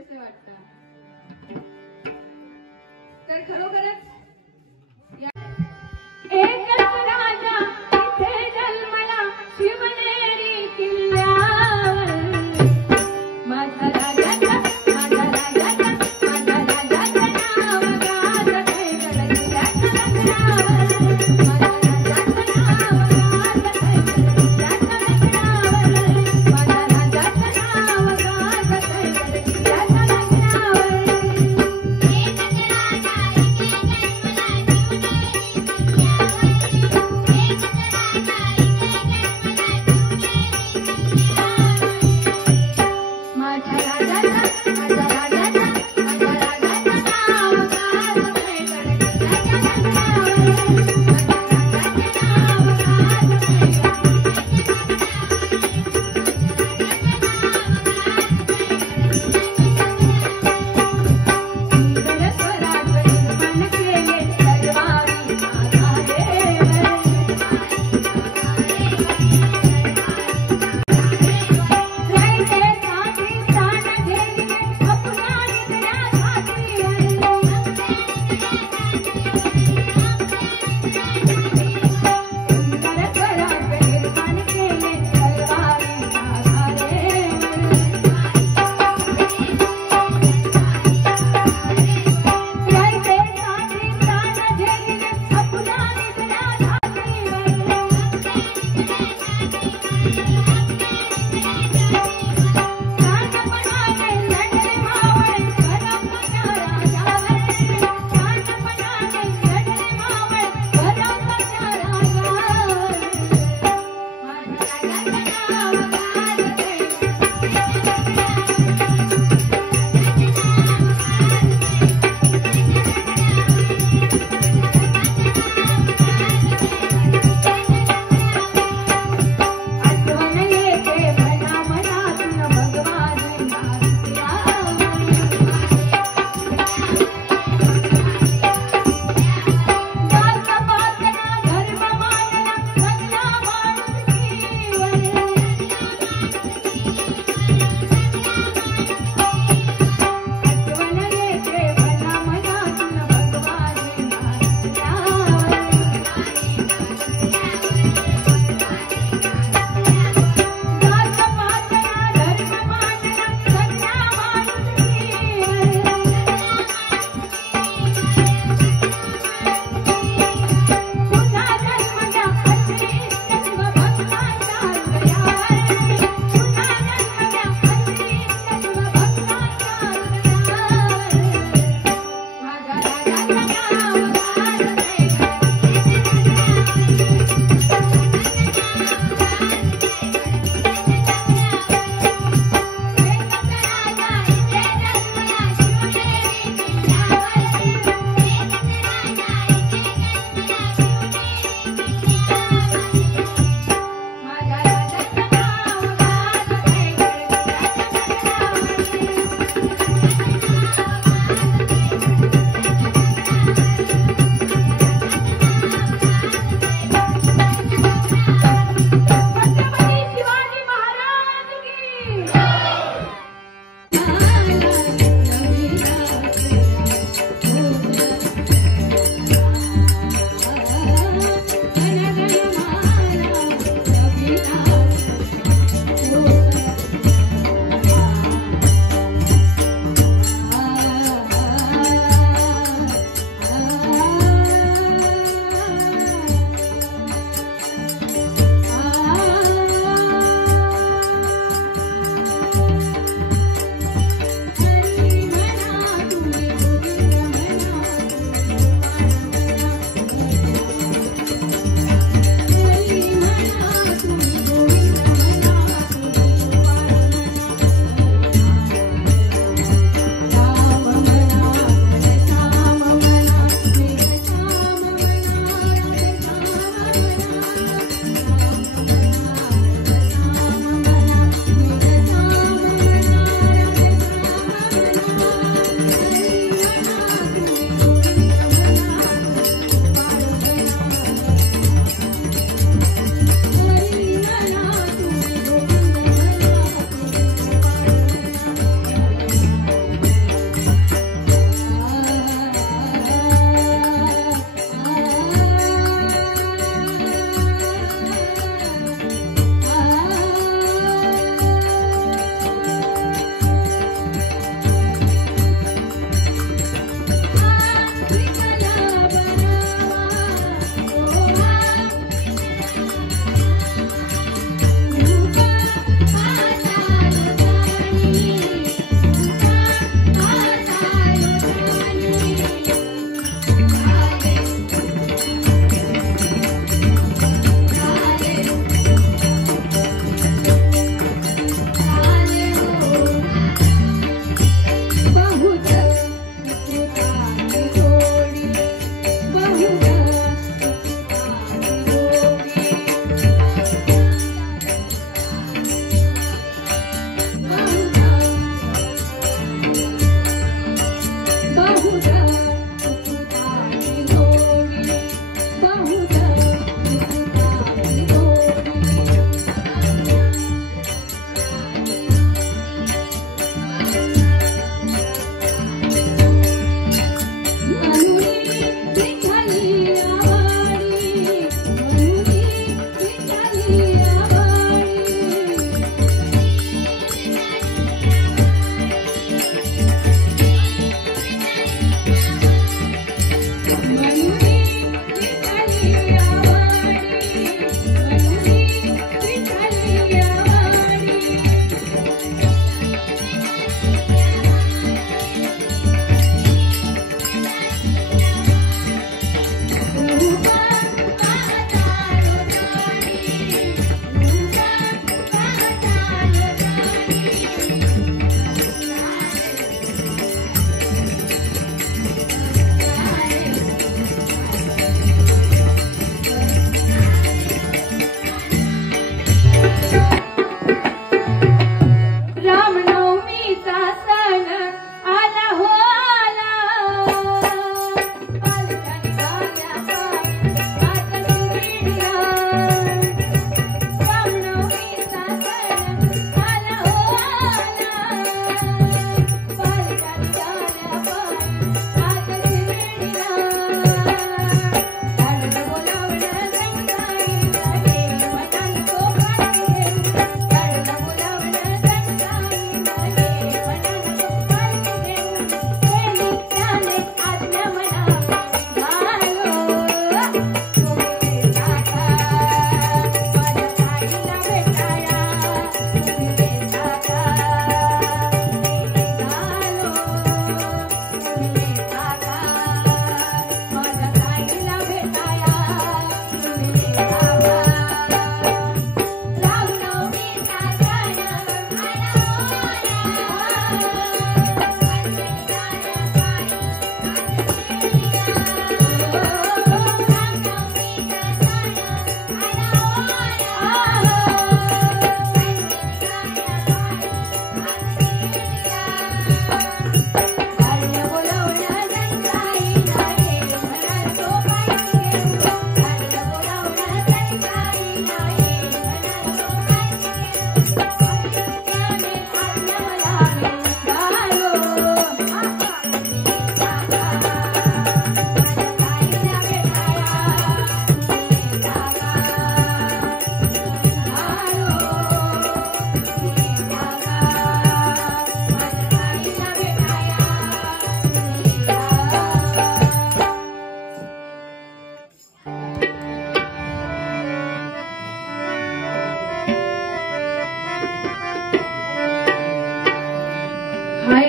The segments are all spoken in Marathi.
कसे वाटतात? तर खरोखरच एकच राजा इथे जन्मला शिवनेरी किल्ल्यावर माझा राजाचा माझा राजाचा माझा राजाचं नाव गाजत आहे गडकिल्ल्याच्या रत्नावर माझा राजाचं नाव गाजत आहे गडकिल्ल्याच्या रत्नावर माझा राजाचं नाव गाजत आहे गडकिल्ल्याच्या रत्नावर एकच राजा इथे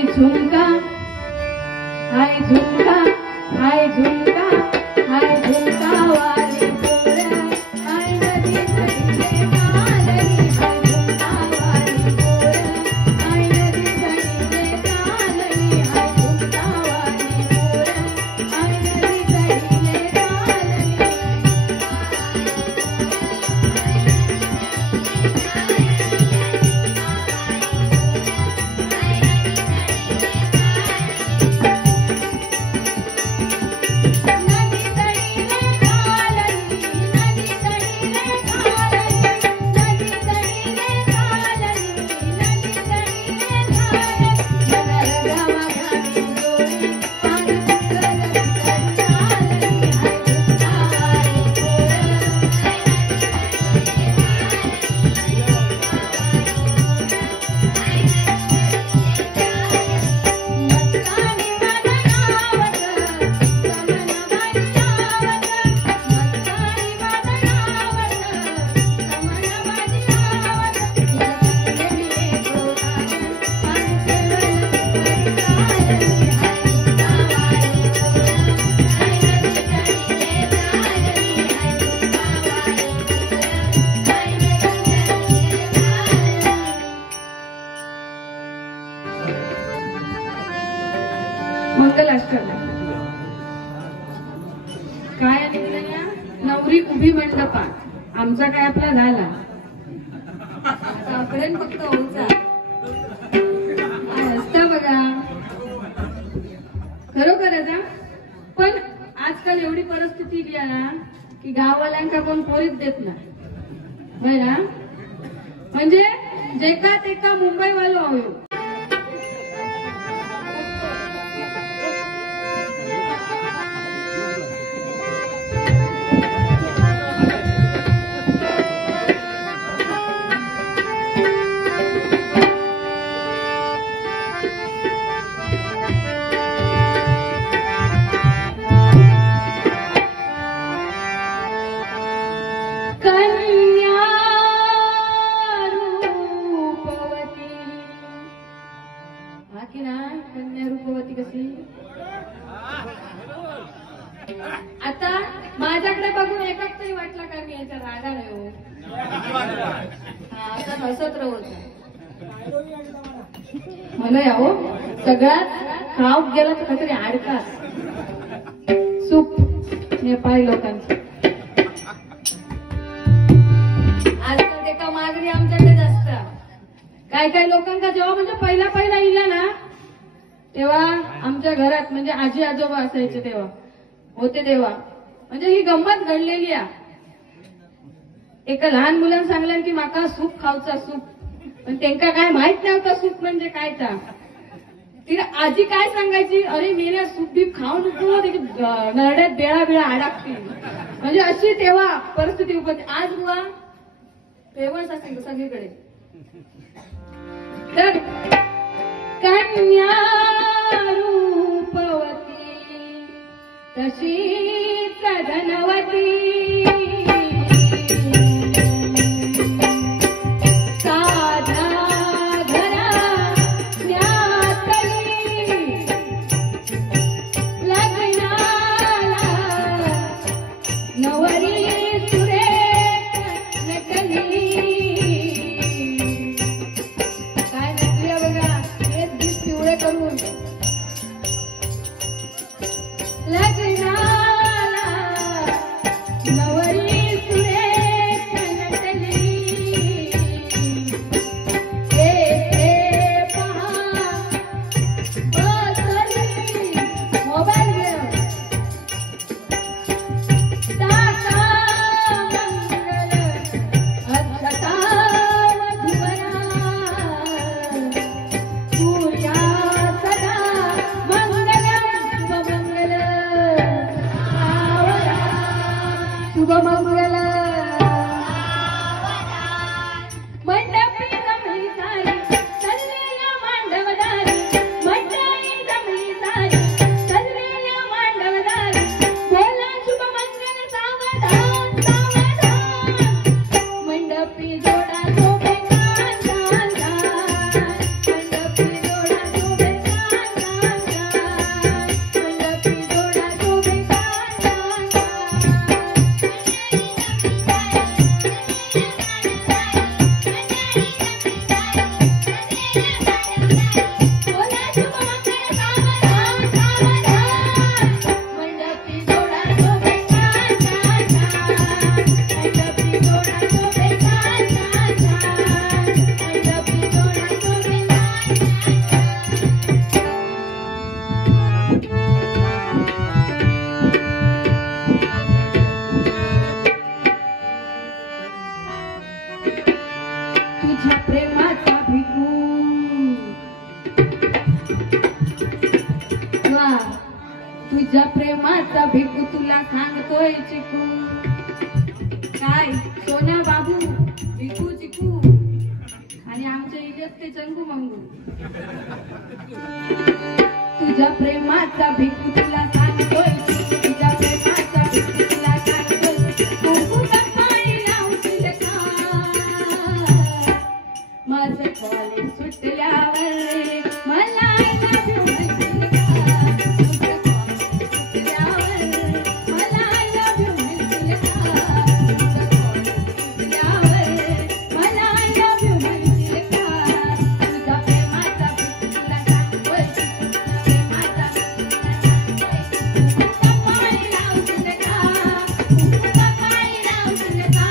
हाय झुमका हाय झुमका हाय झुमका हाय झुमका वाली पोर हाय नदी तळीले कालनी हाय झुमका वाली पोर हाय नदी तळीले कालनी हाय झुमका वाली पोर हाय नदी तळीले कालनी मंगलाष्टक काय निघाल्या नवरी उभी मंडपात आमचा काय आपला झाला आपण फक्त होता रस्ता बघा खरोखरच पण आजकाल एवढी परिस्थिती गेली ना की गाववाल्यांका कोण पोरीच देत नाही ना म्हणजे जेका तेका मुंबई वालो होयो आता माझ्याकडे बघून एकच तरी वाटला का मी याच्या रागा नाही हो आता हसत राहत मला यावो सगळ्यात खाऊ गेला तर काहीतरी अडकात सूप नेपाळी लोकांचं आजकाल ते का मागणी आमच्याकडे जास्त काय काय लोकांका जेव्हा म्हणजे पहिला इला ना तेव्हा आमच्या घरात म्हणजे आजी आजोबा असायचे तेव्हा होते तेव्हा म्हणजे ही गंमत घडलेली आहे एका लहान मुलांना सांगलं की माका सूप खाऊचा सूप पण त्यांना काय माहित नव्हतं सूप म्हणजे काय तर तिला आजी काय सांगायची अरे मेल्या सूप बीप खाऊ नको नरड्यात बेळा बिळा अडकतील म्हणजे अशी तेव्हा परिस्थिती उपस्थित आज बुवा फेमस असेल सगळीकडे तर कन्या रूपवती तशीच धनवती सूर्या सदा तुझ्या प्रेमाचा भिकू तुला सांगतोय चिकू काय सोन्या बाबू चिकू चिकू आणि आमच्या इलेत ते चंगू मंगू तुझ्या प्रेमाचा भिकू तुला सांगतोय तुझ्या प्रेमाचा भिकू तुला सांगतोय कुंकुचा पाणी लावशील का माझं कॉलेज सुटल्यावर मला I love you म्हणशील का तुझं कॉलेज सुटल्यावर मला I love you म्हणशील का तुझं कॉलेज सुटल्यावर मला I love you म्हणशील का तुझ्या प्रेमाचा भिकू तुला सांगतोय प्रेमाचा कुंकुचा पाणी लावशील का कुंकुचा पाणी लावशील का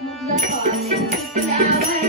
तुझं college सुटल्यावर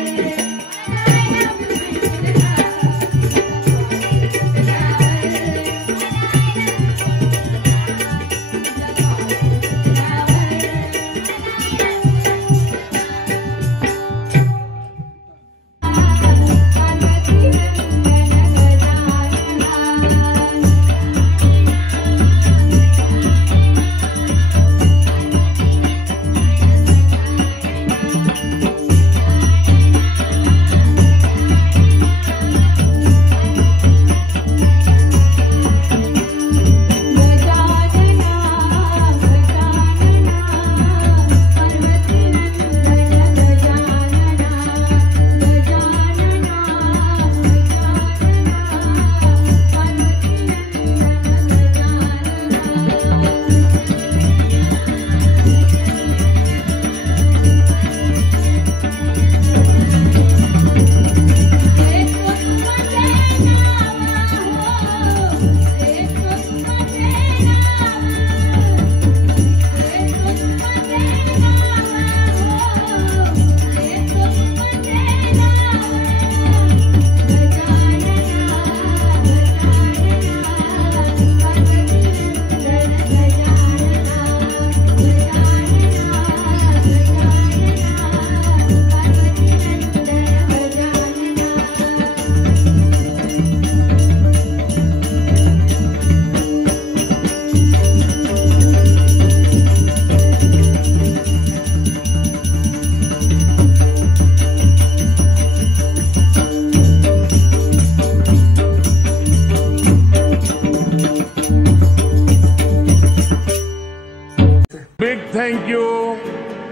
Big thank you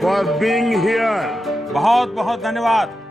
for being here. बहुत बहुत धन्यवाद।